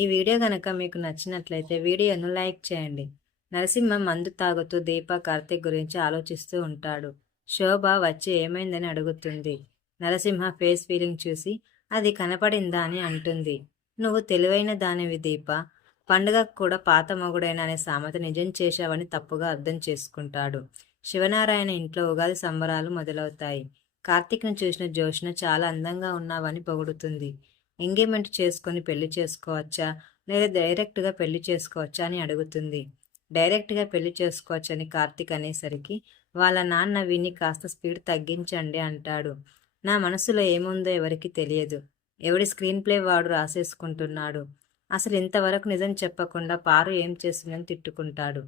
ఈ వీడియో గనక మీకు నచ్చినట్లయితే వీడియోను లైక్ చేయండి. నరసింహ మందు తాగుతూ దీప, కార్తీక్ గురించి ఆలోచిస్తూ ఉంటాడు. శోభ వచ్చి ఏమైందని అడుగుతుంది. నరసింహ ఫేస్ ఫీలింగ్ చూసి అది కనపడిందా అని అంటుంది. నువ్వు తెలివైన దానివి దీప. పండుగకు కూడా పాత మొగుడైన అనే సామెత నిజం చేశావని తప్పుగా అర్థం చేసుకుంటాడు. శివనారాయణ ఇంట్లో ఉగాది సంబరాలు మొదలవుతాయి. కార్తీక్ను చూసిన జోష్న చాలా అందంగా ఉన్నావని పొగుడుతుంది. ఎంగేజ్మెంట్ చేసుకొని పెళ్లి చేసుకోవచ్చా లేదా డైరెక్ట్గా పెళ్లి చేసుకోవచ్చా అని అడుగుతుంది. డైరెక్ట్గా పెళ్లి చేసుకోవచ్చని కార్తీక్ అనేసరికి వాళ్ళ నాన్న విని కాస్త స్పీడ్ తగ్గించండి అంటాడు. నా మనసులో ఏముందో ఎవరికి తెలియదు. ఎవడి స్క్రీన్ ప్లే వాడు రాసేసుకుంటున్నాడు. అసలు ఇంతవరకు నిజం చెప్పకుండా పారు ఏం చేస్తుందని తిట్టుకుంటాడు.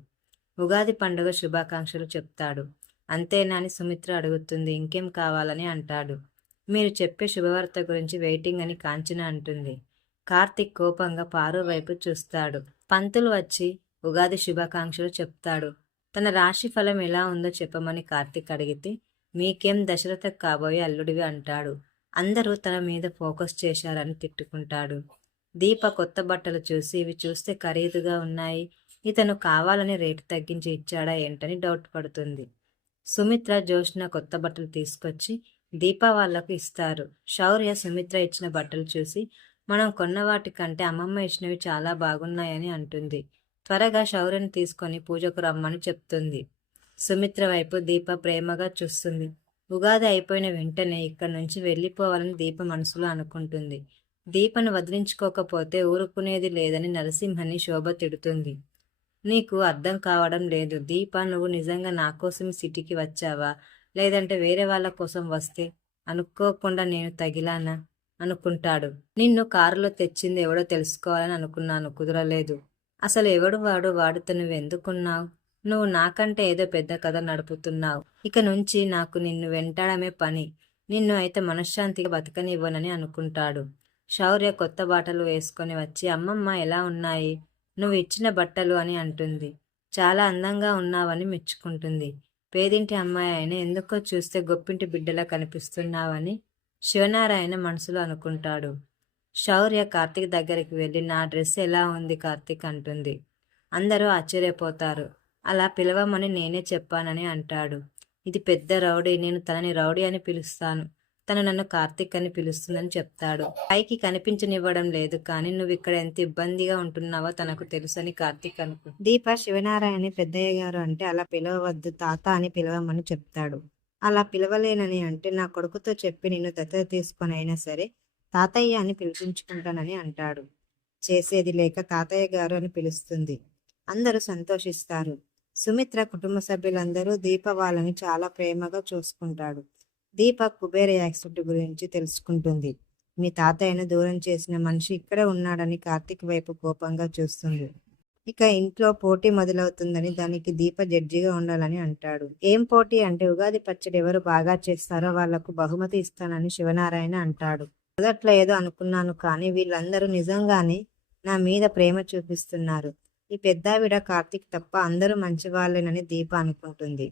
ఉగాది పండుగ శుభాకాంక్షలు చెప్తాడు. అంతేనా అని సుమిత్ర అడుగుతుంది. ఇంకేం కావాలని అంటాడు. మీరు చెప్పే శుభవార్త గురించి వెయిటింగ్ అని కాంచన అంటుంది. కార్తీక్ కోపంగా పారు వైపు చూస్తాడు. పంతులు వచ్చి ఉగాది శుభాకాంక్షలు చెప్తాడు. తన రాశి ఫలం ఎలా ఉందో చెప్పమని కార్తీక్ అడిగితే మీకేం దశరథకు కాబోయే అల్లుడివి అంటాడు. అందరూ తన మీద ఫోకస్ చేశారని తిట్టుకుంటాడు. దీప కొత్త బట్టలు చూసి ఇవి చూస్తే ఖరీదుగా ఉన్నాయి, ఇతను కావాలని రేటు తగ్గించి ఇచ్చాడా ఏంటని డౌట్ పడుతుంది. సుమిత్ర జోష్న కొత్త బట్టలు తీసుకొచ్చి దీపా వాళ్లకు ఇస్తారు. శౌర్య సుమిత్ర ఇచ్చిన బట్టలు చూసి మనం కొన్న వాటికంటే అమ్మమ్మ ఇచ్చినవి చాలా బాగున్నాయని అంటుంది. త్వరగా శౌర్యను తీసుకొని పూజకు రమ్మని చెప్తుంది. సుమిత్ర వైపు దీప ప్రేమగా చూస్తుంది. ఉగాది అయిపోయిన వెంటనే ఇక్కడి నుంచి వెళ్ళిపోవాలని దీప మనసులో అనుకుంటుంది. దీపను వదిలించుకోకపోతే ఊరుకునేది లేదని నరసింహని శోభ తిడుతుంది. నీకు అర్థం కావడం లేదు దీప, నువ్వు నిజంగా నా కోసం సిటీకి వచ్చావా లేదంటే వేరే వాళ్ళ కోసం వస్తే అనుకోకుండా నేను తగిలానా అనుకుంటాడు. నిన్ను కారులో తెచ్చింది ఎవడో తెలుసుకోవాలని అనుకున్నాను, కుదరలేదు. అసలు ఎవడు వాడితో నువ్వెందుకున్నావు? నువ్వు నాకంటే ఏదో పెద్ద కథ నడుపుతున్నావు. ఇక నుంచి నాకు నిన్ను వెంటాడమే పని. నిన్ను అయితే మనశ్శాంతిగా బతకనివ్వనని అనుకుంటాడు. శౌర్య కొత్త బట్టలు వేసుకొని వచ్చి అమ్మమ్మ ఎలా ఉన్నాయి నువ్వు ఇచ్చిన బట్టలు అని అంటుంది. చాలా అందంగా ఉన్నావని మెచ్చుకుంటుంది. పేదింటి అమ్మాయి అయినా ఎందుకో చూస్తే గొప్పింటి బిడ్డలా కనిపిస్తున్నావని శివనారాయణ మనసులో అనుకుంటాడు. శౌర్య కార్తీక్ దగ్గరికి వెళ్ళి నా డ్రెస్ ఎలా ఉంది కార్తీక్ అంటుంది. అందరూ ఆశ్చర్యపోతారు. అలా పిలవమని నేనే చెప్పానని అంటాడు. ఇది పెద్ద రౌడీ, నేను తనని రౌడీ అని పిలుస్తాను, తను నన్ను కార్తీక్ అని పిలుస్తుందని చెప్తాడు. పైకి కనిపించనివ్వడం లేదు కానీ నువ్వు ఇక్కడ ఎంత ఇబ్బందిగా ఉంటున్నావో తనకు తెలుసని కార్తీక్ అనుకు. దీప శివనారాయణ పెద్దయ్య గారు అంటే అలా పిలవవద్దు, తాత అని పిలవమని చెప్తాడు. అలా పిలవలేనని అంటే నా కొడుకుతో చెప్పి నిన్ను దత్తత తీసుకొని అయినా సరే తాతయ్య అని పిలిపించుకుంటానని అంటాడు. చేసేది లేక తాతయ్య గారు అని పిలుస్తుంది. అందరూ సంతోషిస్తారు. సుమిత్ర కుటుంబ సభ్యులందరూ దీప వాళ్ళని చాలా ప్రేమగా చూసుకుంటాడు. దీప కుబేర యాక్సిడెంట్ గురించి తెలుసుకుంటుంది. మీ తాతయ్యను దూరం చేసిన మనిషి ఇక్కడే ఉన్నాడని కార్తీక్ వైపు కోపంగా చూస్తుంది. ఇక ఇంట్లో పోటీ మొదలవుతుందని దానికి దీప జడ్జిగా ఉండాలని అంటాడు. ఏం పోటీ అంటే ఉగాది పచ్చడి ఎవరు బాగా చేస్తారో వాళ్లకు బహుమతి ఇస్తానని శివనారాయణ అంటాడు. మొదట్లో ఏదో అనుకున్నాను కానీ వీళ్ళందరూ నిజంగానే నా మీద ప్రేమ చూపిస్తున్నారు. ఈ పెద్దావిడ కార్తీక్ తప్ప అందరూ మంచివాళ్ళేనని దీప అనుకుంటుంది.